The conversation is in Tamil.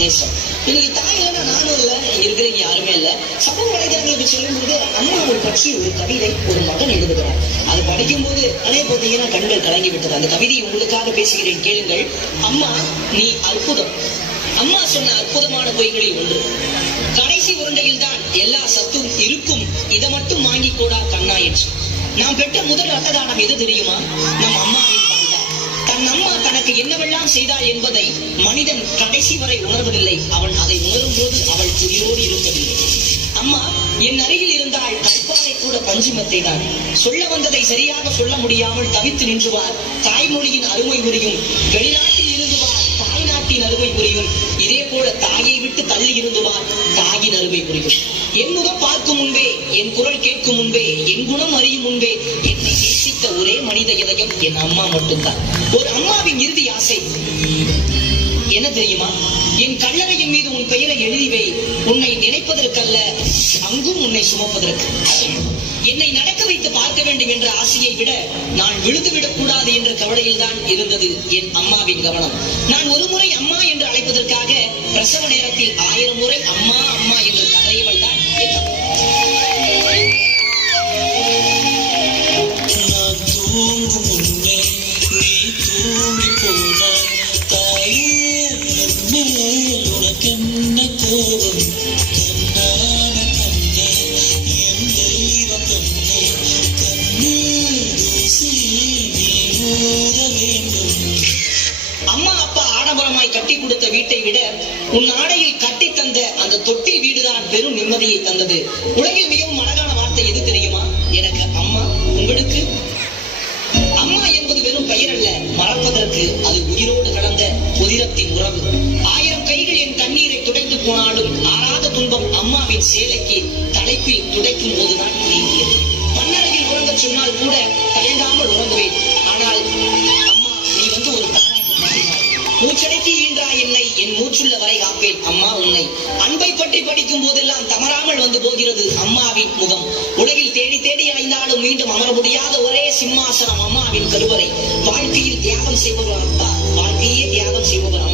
நேசம். இன்னைக்கு தாய் இல்லைன்னா நானும் இல்லை, இருக்கிறீங்க யாருமே இல்லை. சமூக வலைதளங்களுக்கு செல்லும் போது அம்மாவை பற்றி ஒரு கவிதை ஒரு மகன் எழுதுகிறார். அது படிக்கும் போது அதே பார்த்தீங்கன்னா கண்கள் கலங்கி விட்டது. அந்த கவிதையை உங்களுக்காக பேசுகிறேன், கேளுங்கள். அம்மா நீ அற்புதம். அம்மா சொன்ன அற்புதமான பொய்களில் ஒன்று, கடைசி உருண்டையில் தான் எல்லா சத்தும் இருக்கும், இதை மட்டும் வாங்கி கூடா கண்ணா என்று. நாம் பெற்ற முதல் ரத்ததானம் எது தெரியுமா? நம் அம்மாவின் பால்தான். தன் அம்மா தனக்கு என்னவெல்லாம் செய்தாள் என்பதை மனிதன் கடைசி வரை உணர்வதில்லை. அவன் அதை உணரும் போது அவள் உயிரோடு இருப்பதில்லை. அம்மா என் அருகில் இருந்தால் கற்பாலை கூட பஞ்சுமத்தை தான். சொல்ல வந்ததை சரியாக சொல்ல முடியாமல் தவித்து நின்றுவார். தாய்மொழியின் அருமை புரியும். வெளிநாட்டில் இருந்துவார், தாய் நாட்டின் அருமை புரியும். இதே போல தாயை விட்டு தள்ளி இருந்துவார், தாயின் அருமை புரியும். என் முகம் பார்க்கும் முன்பே, என் குரல் கேட்கும் முன்பே, என் குணம் அறியும் முன்பே என்னை நேசித்த ஒரே மனித இதயம் என் அம்மா மட்டும்தான். ஒரு அம்மாவின் இறுதி ஆசை என்ன தெரியுமா? என் கல்லறையின் மீது உன் பெயரை எழுதி வை, உன்னை நினைப்பதற்கல்ல, அங்கும் உன்னை சுமப்பதற்கு. என்னை நடக்க வைத்து பார்க்க வேண்டும் என்ற ஆசையை விட நான் விழுந்துவிடக் கூடாது என்ற கவலையில் தான் இருந்தது என் அம்மாவின் கவனம். நான் ஒரு முறை அம்மா என்று அழைப்பதற்காக பிரசவ நேரத்தில் 1000 முறை அம்மா அம்மா என்று கதையவள் தான் நான் தூங்கும் முன்னே நீ தூங்கி போனாய். தாயே உனக்கு என்ன கோபம்? கண்ணான கண்ணே என் தெய்வ கண்ணே, கண்ணீர் தூசி நீ மூட வேண்டும். அம்மா அப்பா ஆடம்பரமாய் கட்டி கொடுத்த வீட்டை விட உன் ஆடையில் கட்டி தந்த அந்த தொட்டில் வீடுதான் பெரும் நிம்மதியை தந்தது. உலகில் மிகவும் அழகான வார்த்தை எது தெரியுமா? எனக்கு அம்மா. உங்களுக்கு? அம்மா என்பது வெறும் பெயர் அல்ல, மறப்பதற்கு அது உயிரோடு கலந்த உதிரத்தின் உறவு. 1000 கைகள் என் தண்ணீரை துடைத்து போனாலும் ஆறாத துன்பம் அம்மாவின் சேலைக்கு தலைப்பில் துடைக்கும் போதுதான் நீங்கியது. மண்ணறையில் உறங்க சொன்னால் கூட தயங்காமல் உறங்குவேன். ஆனால் அம்மா நீ வந்து ஒரு தாய். மூச்சடைக்கு ஈன்றாய் என்னை, என் மூச்சுள்ள வரை காப்பேன் அம்மா உன்னை. அன்பை பற்றி படிக்கும் போதெல்லாம் தவறாமல் வந்து போகிறது அம்மாவின் முகம். உலகில் தேடி தேடி அலைந்தாலும் மீண்டும் அமர முடியாத ஒரே சிம்மாசனம் அம்மாவின் கருவறை. வாழ்க்கையில் தியாகம் செய்பவர் அப்பா, வாழ்க்கையே தியாகம் செய்பவர்